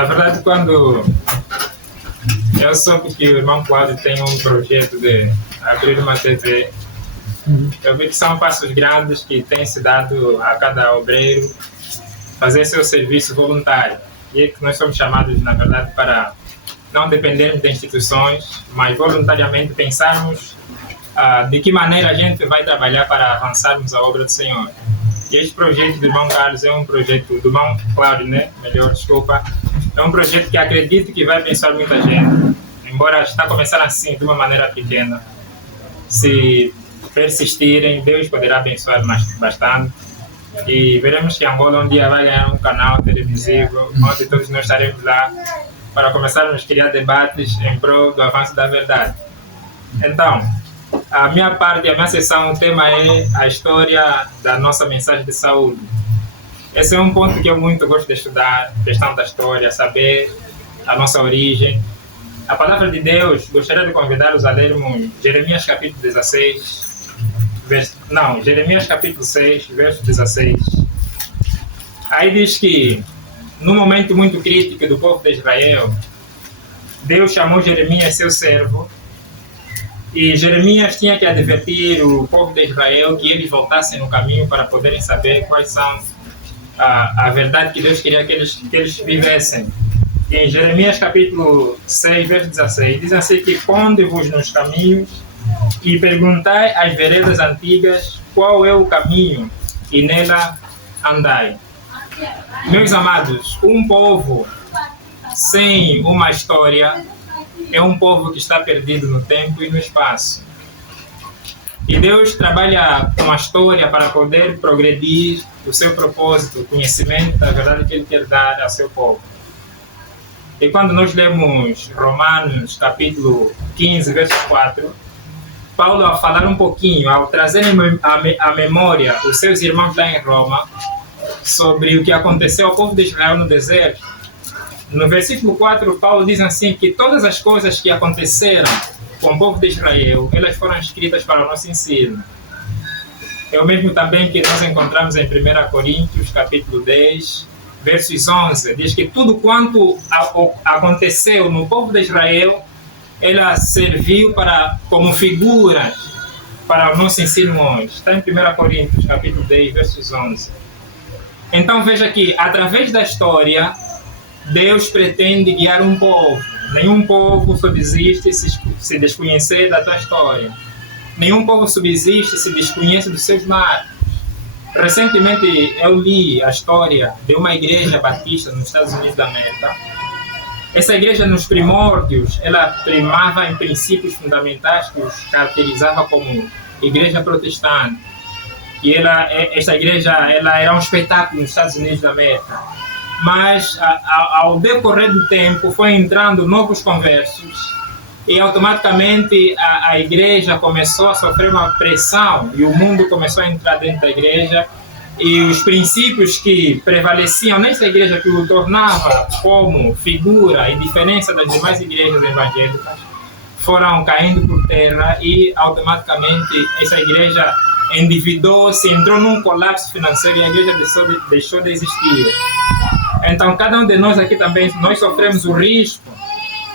Na verdade, quando eu soube que o irmão Cláudio tem um projeto de abrir uma TV, eu vi que são passos grandes que têm se dado a cada obreiro fazer seu serviço voluntário. E é que nós somos chamados, na verdade, para não dependermos de instituições, mas voluntariamente pensarmos de que maneira a gente vai trabalhar para avançarmos a obra do Senhor. E este projeto do irmão Carlos é um projeto do irmão Cláudio, né? Melhor, desculpa. É um projeto que acredito que vai abençoar muita gente, embora está começando assim, de uma maneira pequena. Se persistirem, Deus poderá abençoar bastante. E veremos que Angola um dia vai ganhar um canal televisivo, onde todos nós estaremos lá para começarmos a criar debates em prol do avanço da verdade. Então, a minha parte, a minha sessão, o tema é a história da nossa mensagem de saúde. Esse é um ponto que eu muito gosto de estudar, a questão da história, saber a nossa origem. A palavra de Deus, gostaria de convidá-los a lermos Jeremias capítulo 16, Jeremias capítulo 6, verso 16. Aí diz que, num momento muito crítico do povo de Israel, Deus chamou Jeremias, seu servo, e Jeremias tinha que advertir o povo de Israel que eles voltassem no caminho para poderem saber quais são a verdade que Deus queria que eles vivessem. E em Jeremias capítulo 6, verso 16, diz assim que ponde-vos nos caminhos e perguntai às veredas antigas qual é o caminho e nela andai. Meus amados, um povo sem uma história é um povo que está perdido no tempo e no espaço. E Deus trabalha com a história para poder progredir o seu propósito, o conhecimento da verdade que Ele quer dar ao seu povo. E quando nós lemos Romanos, capítulo 15, verso 4, Paulo, ao falar um pouquinho, ao trazer à memória os seus irmãos lá em Roma, sobre o que aconteceu ao povo de Israel no deserto, no versículo 4, Paulo diz assim que todas as coisas que aconteceram com o povo de Israel, elas foram escritas para o nosso ensino. É o mesmo também que nós encontramos em 1 Coríntios, capítulo 10, versos 11. Diz que tudo quanto aconteceu no povo de Israel, ela serviu como figuras para o nosso ensino hoje. Está em 1 Coríntios, capítulo 10, versos 11. Então veja que, através da história, Deus pretende guiar um povo. Nenhum povo subsiste se desconhecer da tua história. Nenhum povo subsiste se desconhece dos seus marcos. Recentemente eu li a história de uma igreja batista nos Estados Unidos da América. Essa igreja, nos primórdios, ela primava em princípios fundamentais que os caracterizava como igreja protestante. E esta igreja ela era um espetáculo nos Estados Unidos da América. Mas, ao decorrer do tempo, foi entrando novos conversos e, automaticamente, a igreja começou a sofrer uma pressão e o mundo começou a entrar dentro da igreja e os princípios que prevaleciam nessa igreja, que o tornava como figura e diferença das demais igrejas evangélicas, foram caindo por terra e, automaticamente, essa igreja endividou-se, entrou num colapso financeiro e a igreja deixou de existir. Então, cada um de nós aqui também, nós sofremos o risco,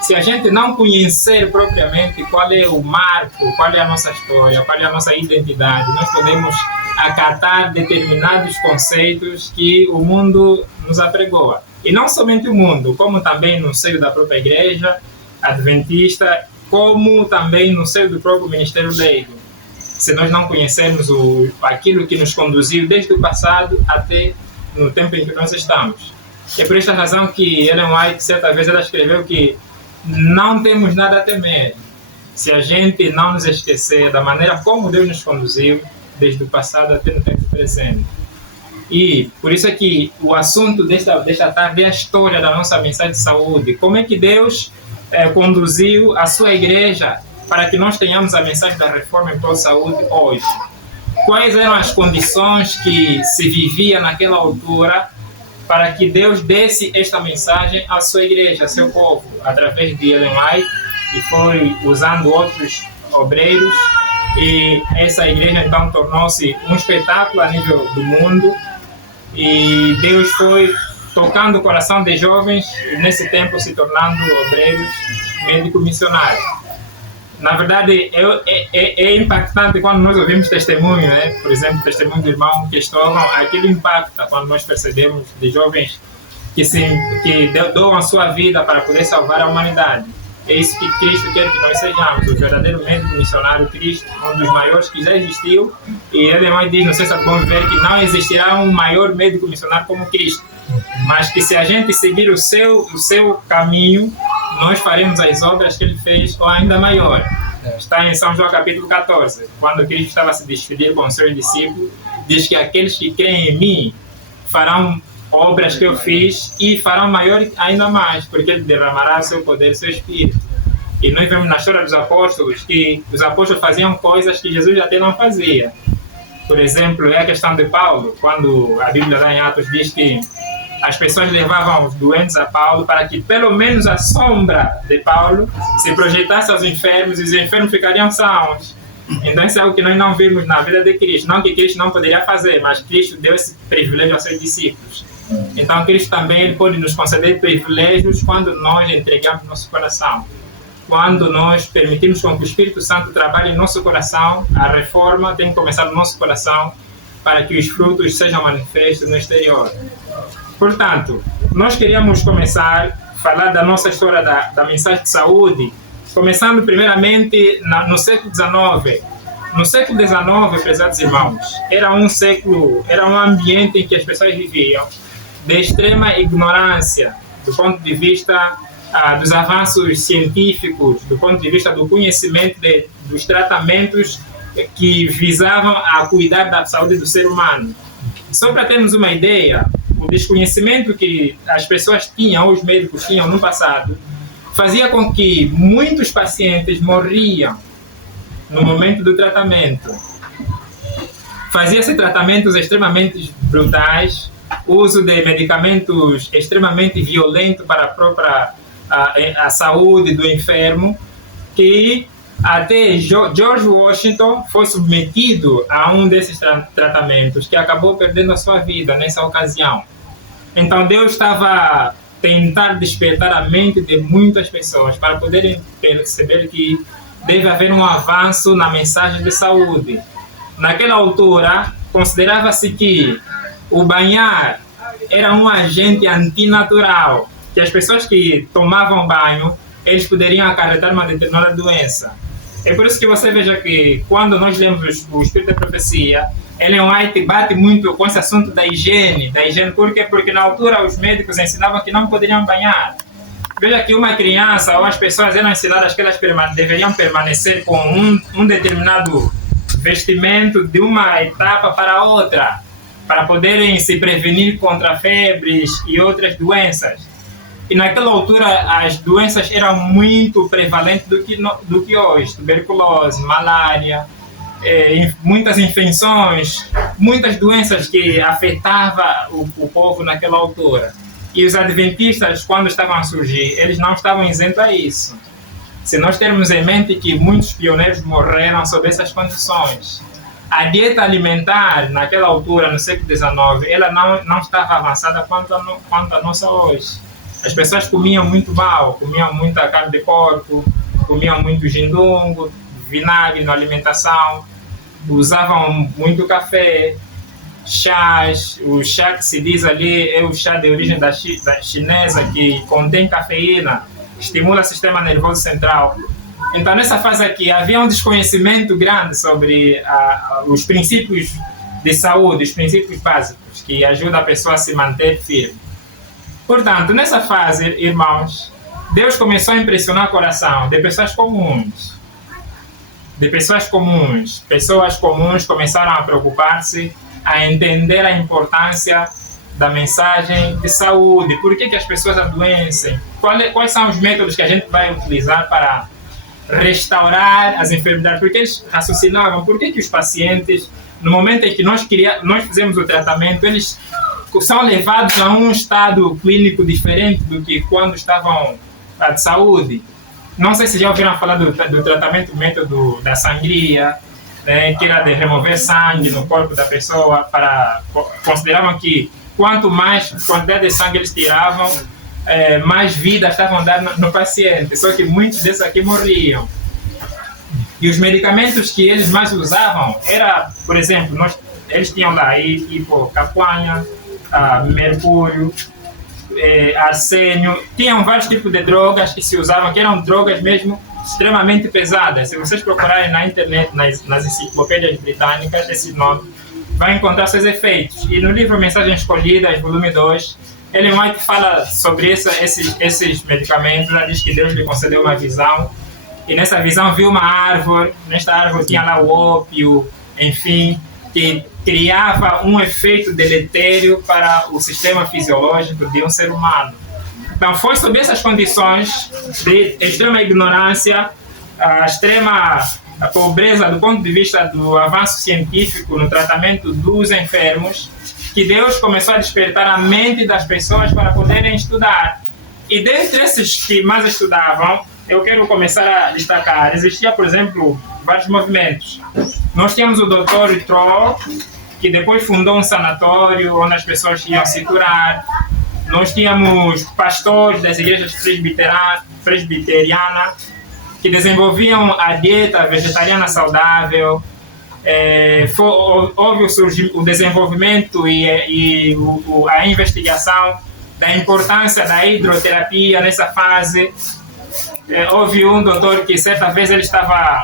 se a gente não conhecer propriamente qual é o marco, qual é a nossa história, qual é a nossa identidade, nós podemos acatar determinados conceitos que o mundo nos apregoa. E não somente o mundo, como também no seio da própria igreja adventista, como também no seio do próprio ministério leigo. Se nós não conhecermos aquilo que nos conduziu desde o passado até no tempo em que nós estamos. É por esta razão que Ellen White, certa vez, ela escreveu que não temos nada a temer se a gente não nos esquecer da maneira como Deus nos conduziu desde o passado até no tempo presente. E por isso é que o assunto desta tarde é a história da nossa mensagem de saúde. Como é que Deus conduziu a sua igreja para que nós tenhamos a mensagem da reforma em prol da saúde hoje? Quais eram as condições que se vivia naquela altura para que Deus desse esta mensagem à sua igreja, ao seu povo, através de Ellen White, e foi usando outros obreiros, e essa igreja então tornou-se um espetáculo a nível do mundo, e Deus foi tocando o coração de jovens e nesse tempo se tornando obreiros médico-missionários. Na verdade, é impactante quando nós ouvimos testemunho, né? Por exemplo, o testemunho do irmão Cristóvão, aquilo impacta quando nós percebemos de jovens que doam a sua vida para poder salvar a humanidade. É isso que Cristo quer que nós sejamos, o verdadeiro médico missionário Cristo, um dos maiores que já existiu, e ele mais diz no Cessa do Bom Viver que não existirá um maior médico missionário como Cristo, mas que se a gente seguir o seu caminho, nós faremos as obras que ele fez ou ainda maior. Está em São João capítulo 14, quando Cristo estava a se despedir com os seus discípulos, diz que aqueles que creem em mim farão obras que eu fiz e farão maior ainda mais, porque ele derramará o seu poder, o seu espírito. E nós vemos na história dos apóstolos que os apóstolos faziam coisas que Jesus até não fazia. Por exemplo, é a questão de Paulo, quando a Bíblia lá em Atos diz que as pessoas levavam os doentes a Paulo para que pelo menos a sombra de Paulo se projetasse aos enfermos e os enfermos ficariam sãos. Então isso é algo que nós não vimos na vida de Cristo. Não que Cristo não poderia fazer, mas Cristo deu esse privilégio aos seus discípulos. Então Cristo também ele pode nos conceder privilégios quando nós entregamos nosso coração. Quando nós permitimos com que o Espírito Santo trabalhe em nosso coração, a reforma tem que começar no nosso coração para que os frutos sejam manifestos no exterior. Portanto, nós queríamos começar a falar da nossa história da mensagem de saúde, começando primeiramente no século XIX. No século XIX, prezados irmãos, era um ambiente em que as pessoas viviam de extrema ignorância do ponto de vista dos avanços científicos, do ponto de vista do conhecimento dos tratamentos que visavam a cuidar da saúde do ser humano. Só para termos uma ideia, o desconhecimento que as pessoas tinham, os médicos tinham no passado, fazia com que muitos pacientes morriam no momento do tratamento. Fazia-se tratamentos extremamente brutais, uso de medicamentos extremamente violentos para a própria a saúde do enfermo, que até George Washington foi submetido a um desses tratamentos, que acabou perdendo a sua vida nessa ocasião. Então Deus estava a tentar despertar a mente de muitas pessoas para poderem perceber que deve haver um avanço na mensagem de saúde. Naquela altura, considerava-se que o banhar era um agente antinatural, que as pessoas que tomavam banho, eles poderiam acarretar uma determinada doença. É por isso que você veja que quando nós lemos o Espírito da Profecia, Ellen White bate muito com esse assunto da higiene. Por quê? Porque na altura os médicos ensinavam que não poderiam banhar. Veja que uma criança ou as pessoas eram ensinadas que elas deveriam permanecer com um determinado vestimento de uma etapa para outra, para poderem se prevenir contra febres e outras doenças. E naquela altura as doenças eram muito prevalentes do que hoje. Tuberculose, malária, muitas infecções, muitas doenças que afetavam o povo naquela altura. E os adventistas, quando estavam a surgir, eles não estavam isentos a isso. Se nós termos em mente que muitos pioneiros morreram sob essas condições. A dieta alimentar, naquela altura, no século XIX, ela não estava avançada quanto a nossa hoje. As pessoas comiam muito mal, comiam muita carne de porco, comiam muito gindungo, vinagre na alimentação, usavam muito café, chás. O chá que se diz ali é o chá de origem da chinesa, que contém cafeína, estimula o sistema nervoso central. Então, nessa fase aqui, havia um desconhecimento grande sobre os princípios de saúde, os princípios básicos, que ajudam a pessoa a se manter firme. Portanto, nessa fase, irmãos, Deus começou a impressionar o coração de pessoas comuns. Pessoas comuns começaram a preocupar-se, a entender a importância da mensagem de saúde. Por que as pessoas adoecem? Quais são os métodos que a gente vai utilizar para restaurar as enfermidades? Porque eles raciocinavam, por que os pacientes, no momento em que nós fizemos o tratamento, eles são levados a um estado clínico diferente do que quando estavam de saúde. Não sei se já ouviram falar do tratamento, método da sangria, né, que era de remover sangue no corpo da pessoa, consideravam que quanto mais quantidade de sangue eles tiravam, mais vida estavam dando no paciente. Só que muitos desses aqui morriam. E os medicamentos que eles mais usavam era, por exemplo, eles tinham lá capuanha, mercúrio, arsênio. Tinham vários tipos de drogas que se usavam, que eram drogas mesmo extremamente pesadas. Se vocês procurarem na internet, nas enciclopédias britânicas, esse nome, vai encontrar seus efeitos. E no livro Mensagens Escolhidas, volume 2, Ellen White fala sobre esses medicamentos. Ela diz que Deus lhe concedeu uma visão, e nessa visão viu uma árvore. Nesta árvore tinha lá o ópio, enfim, que criava um efeito deletério para o sistema fisiológico de um ser humano. Então foi sob essas condições de extrema ignorância, a extrema pobreza do ponto de vista do avanço científico no tratamento dos enfermos, que Deus começou a despertar a mente das pessoas para poderem estudar. E dentre esses que mais estudavam, eu quero começar a destacar, existia, por exemplo, vários movimentos. Nós tínhamos o Dr. Troll, que depois fundou um sanatório onde as pessoas iam se curar. Nós tínhamos pastores das igrejas presbiterianas que desenvolviam a dieta vegetariana saudável. Houve o desenvolvimento e a investigação da importância da hidroterapia nessa fase. Houve um doutor que certa vez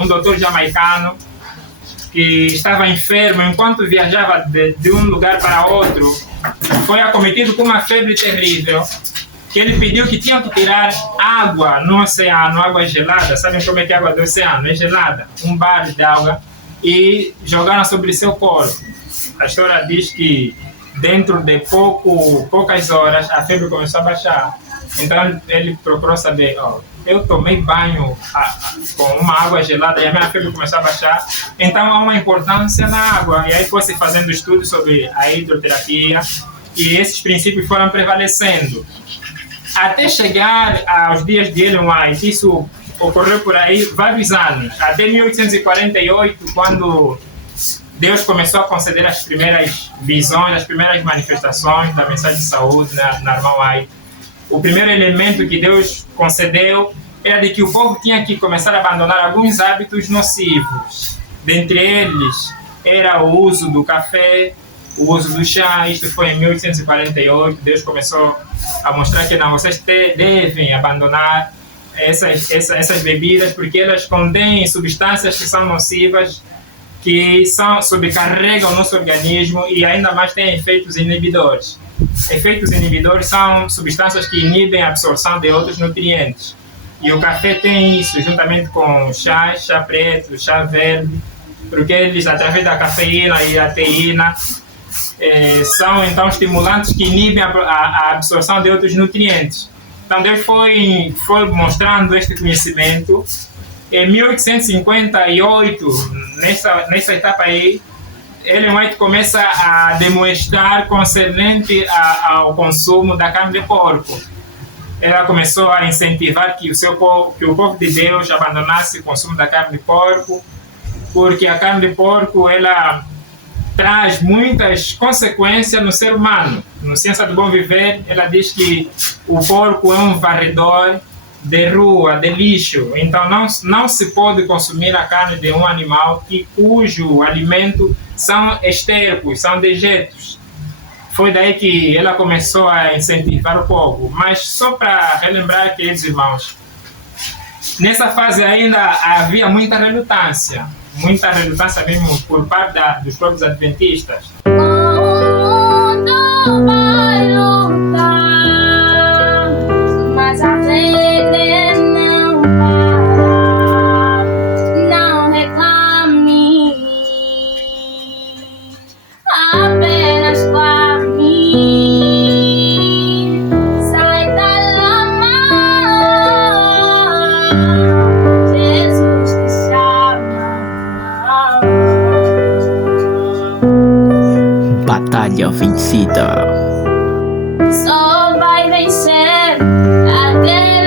um doutor jamaicano, que estava enfermo enquanto viajava de um lugar para outro, foi acometido com uma febre terrível, que ele pediu que tinham que tirar água no oceano, água gelada. Sabem como é que é a água do oceano? É gelada. Um balde de água, e jogaram sobre seu corpo. A história diz que dentro de poucas horas a febre começou a baixar. Então ele procurou saber, eu tomei banho com uma água gelada e a minha febre começou a baixar, então há uma importância na água. E aí foi-se fazendo estudos sobre a hidroterapia, e esses princípios foram prevalecendo. Até chegar aos dias de Ellen White, isso ocorreu por aí vários anos, até 1848, quando Deus começou a conceder as primeiras visões, as primeiras manifestações da mensagem de saúde na irmã White. O primeiro elemento que Deus concedeu era de que o povo tinha que começar a abandonar alguns hábitos nocivos. Dentre eles era o uso do café, o uso do chá. Isto foi em 1848. Deus começou a mostrar que não, vocês devem abandonar essas bebidas, porque elas contêm substâncias que são nocivas, que sobrecarregam o nosso organismo e ainda mais têm efeitos inibidores. Efeitos inibidores são substâncias que inibem a absorção de outros nutrientes. E o café tem isso, juntamente com chá preto, chá verde, porque eles, através da cafeína e da teína, são então estimulantes que inibem a absorção de outros nutrientes. Então Deus foi mostrando este conhecimento. Em 1858, nessa etapa aí, Ellen White começa a demonstrar concernente ao consumo da carne de porco. Ela começou a incentivar que o povo de Deus abandonasse o consumo da carne de porco, porque a carne de porco ela traz muitas consequências no ser humano. No Ciência do Bom Viver, ela diz que o porco é um varredor de rua, de lixo. Então não se pode consumir a carne de um animal cujo alimento são estercos, são dejetos. Foi daí que ela começou a incentivar o povo. Mas só para relembrar, queridos irmãos, nessa fase ainda havia muita relutância mesmo por parte dos próprios adventistas. O mundo vai lutar, mas a gente não para, não reclame, apenas clame, sai da lama, Jesus te chama. Batalha vencida. Só vai vencer aquele